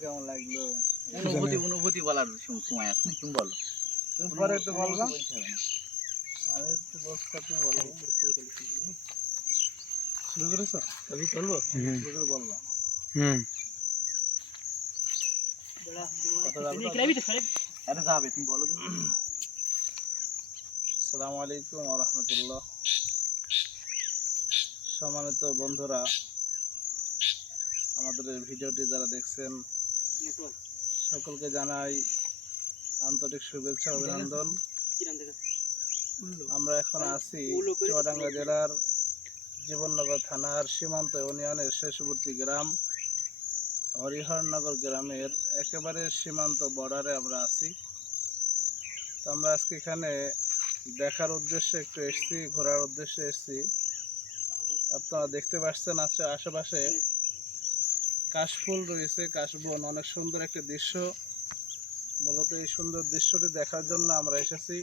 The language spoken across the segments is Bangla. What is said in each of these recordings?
কেমন লাগল অনুভূতি অনুভূতি বলার সময় আছে না তুমি বলো। তুমি পরে একটু বলবা বলতে হবে। না। আমি একটু বসতে তুমি বলব শুরু করেছ? আমি চলবো শুরু বলবা হুম। তো? আরে যাবে তুমি বলো তো। আসসালামু আলাইকুম রহমতুল্লাহ। সম্মানিত বন্ধুরা আমাদের এই ভিডিওটি যারা দেখছেন সকলকে জানাই আন্তরিক শুভেচ্ছা অভিনন্দন। আমরা এখন আছি চুয়াডাঙ্গা জেলার জীবননগর থানার সীমান্ত ইউনিয়নের শেষবর্তী গ্রাম হরিহরনগর গ্রামের একেবারে সীমান্ত বর্ডারে আমরা আছি। তো আমরা আজকে এখানে দেখার উদ্দেশ্যে একটু এসেছি ঘোরার উদ্দেশ্যে এসেছি। আপনারা দেখতে পাচ্ছেন আছে আশেপাশে কাশফুল রয়েছে, কাশবন। অনেক সুন্দর একটা দৃশ্য। মূলত এই সুন্দর দৃশ্যটি দেখার জন্য আমরা এসেছি।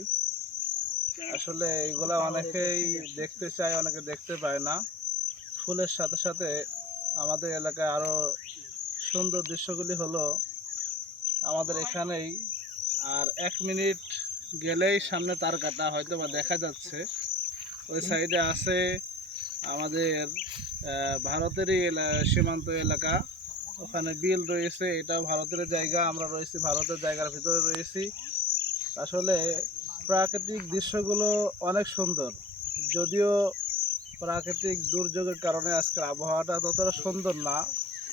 আসলে এইগুলা অনেকেই দেখতে চায়, অনেকে দেখতে পায় না। ফুলের সাথে সাথে আমাদের এলাকায় আরও সুন্দর দৃশ্যগুলি হলো আমাদের এখানেই, আর এক মিনিট গেলেই সামনে তার কাটা হয়তো বা দেখা যাচ্ছে। ওই সাইডে আছে আমাদের ভারতেরই সীমান্ত এলাকা। ওখানে বিল রয়েছে এটা ভারতের জায়গা আমরা রয়েছি ভারতের জায়গার ভিতরে রয়েছি। আসলে প্রাকৃতিক দৃশ্যগুলো অনেক সুন্দর যদিও প্রাকৃতিক দুর্যোগের কারণে আজকের আবহাওয়াটা ততটা সুন্দর না।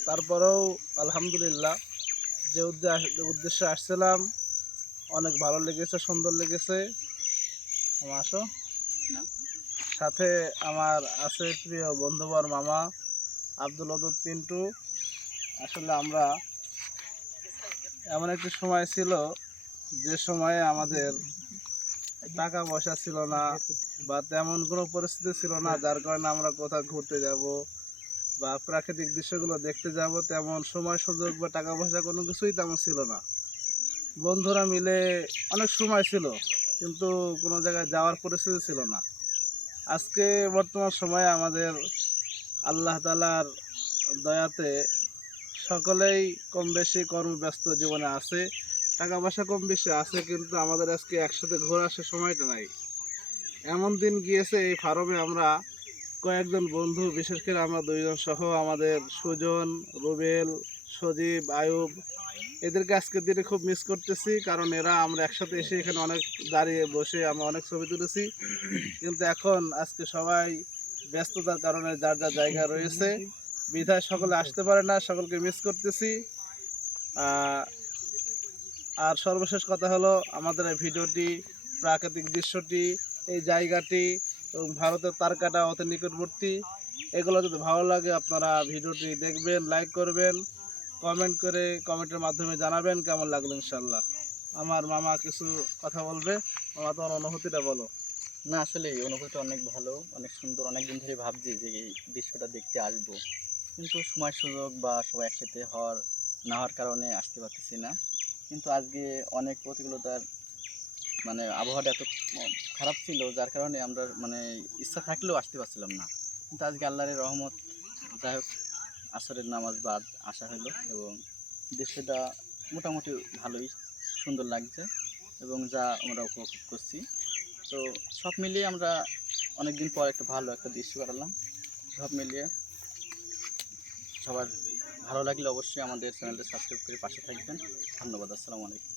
তারপরেও আলহামদুলিল্লাহ যে উদ্দে- উদ্দেশ্যে আসছিলাম অনেক ভালো লেগেছে সুন্দর লেগেছে। আমার আসো। সাথে আমার আছে প্রিয় বন্ধুবর মামা আব্দুল অদুদ পিন্টু। আসলে আমরা এমন একটি সময় ছিল যে সময়ে আমাদের টাকা পয়সা ছিল না বা তেমন কোনো পরিস্থিতি ছিল না, যার কারণে আমরা কোথাও ঘুরতে যাব বা প্রাকৃতিক দৃশ্যগুলো দেখতে যাব, তেমন সময় সুযোগ বা টাকা পয়সা কোনো কিছুই তেমন ছিল না। বন্ধুরা মিলে অনেক সময় ছিল, কিন্তু কোনো জায়গায় যাওয়ার পরিস্থিতি ছিল না। আজকে বর্তমান সময়ে আমাদের আল্লাহ তালার দয়াতে সকলেই কম বেশি কর্মব্যস্ত জীবনে আছে টাকা পয়সা কম বেশি আছে, কিন্তু আমাদের আজকে একসাথে ঘোরার সে সময়টা নাই। এমন দিন গিয়েছে এই ফার্মে আমরা কয়েকজন বন্ধু, বিশেষ করে আমরা দুইজন সহ, আমাদের সুজন, রুবেল, সজীব, আয়ুব, এদেরকে আজকের দিনে খুব মিস করতেছি, কারণ এরা আমরা একসাথে এসে এখানে অনেক দাঁড়িয়ে বসে আমরা অনেক ছবি তুলেছি। কিন্তু এখন আজকে সবাই ব্যস্ততার কারণে যার যার জায়গা রয়েছে বিধায় সকলে আসতে পারে না, সকলকে মিস করতেছি। আর সর্বশেষ কথা হলো, আমাদের এই ভিডিওটি, প্রাকৃতিক দৃশ্যটি, এই জায়গাটি এবং ভারতের তারকাটা অত নিকটবর্তী। এগুলো যদি ভালো লাগে, আপনারা ভিডিওটি দেখবেন লাইক করবেন কমেন্ট করে কমেন্টের মাধ্যমে জানাবেন কেমন লাগল ইনশাল্লাহ আমার মামা কিছু কথা বলবে, মামা তোমার অনুভূতিটা বলো। না আসলে এই অনুভূতি অনেক ভালো, অনেক সুন্দর অনেক দিন ধরে ভাবছি যে এই দৃশ্যটা দেখতে আসব। কিন্তু সময় সুযোগ বা সবাই একসাথে হওয়ার, না হওয়ার কারণে আসতে পারতেছি না। কিন্তু আজকে অনেক প্রতিকূলতার মানে আবহাওয়াটা এত খারাপ ছিল, যার কারণে আমরা মানে ইচ্ছা থাকলেও আসতে পারছিলাম না। কিন্তু আজকে আল্লাহরের রহমত, যাই হোক, আসরের নামাজ বাদ আসা হলো এবং দৃশ্যটা মোটামুটি ভালোই সুন্দর লাগছে এবং যা আমরা উপভোগ করছি। তো সব মিলিয়ে আমরা অনেক দিন পর একটা ভালো একটা দৃশ্য কাটালাম। সব মিলিয়ে সবার ভালো লাগলে অবশ্যই আমাদের চ্যানেলটা সাবস্ক্রাইব করে পাশে থাকবেন। ধন্যবাদ আসসালামু আলাইকুম।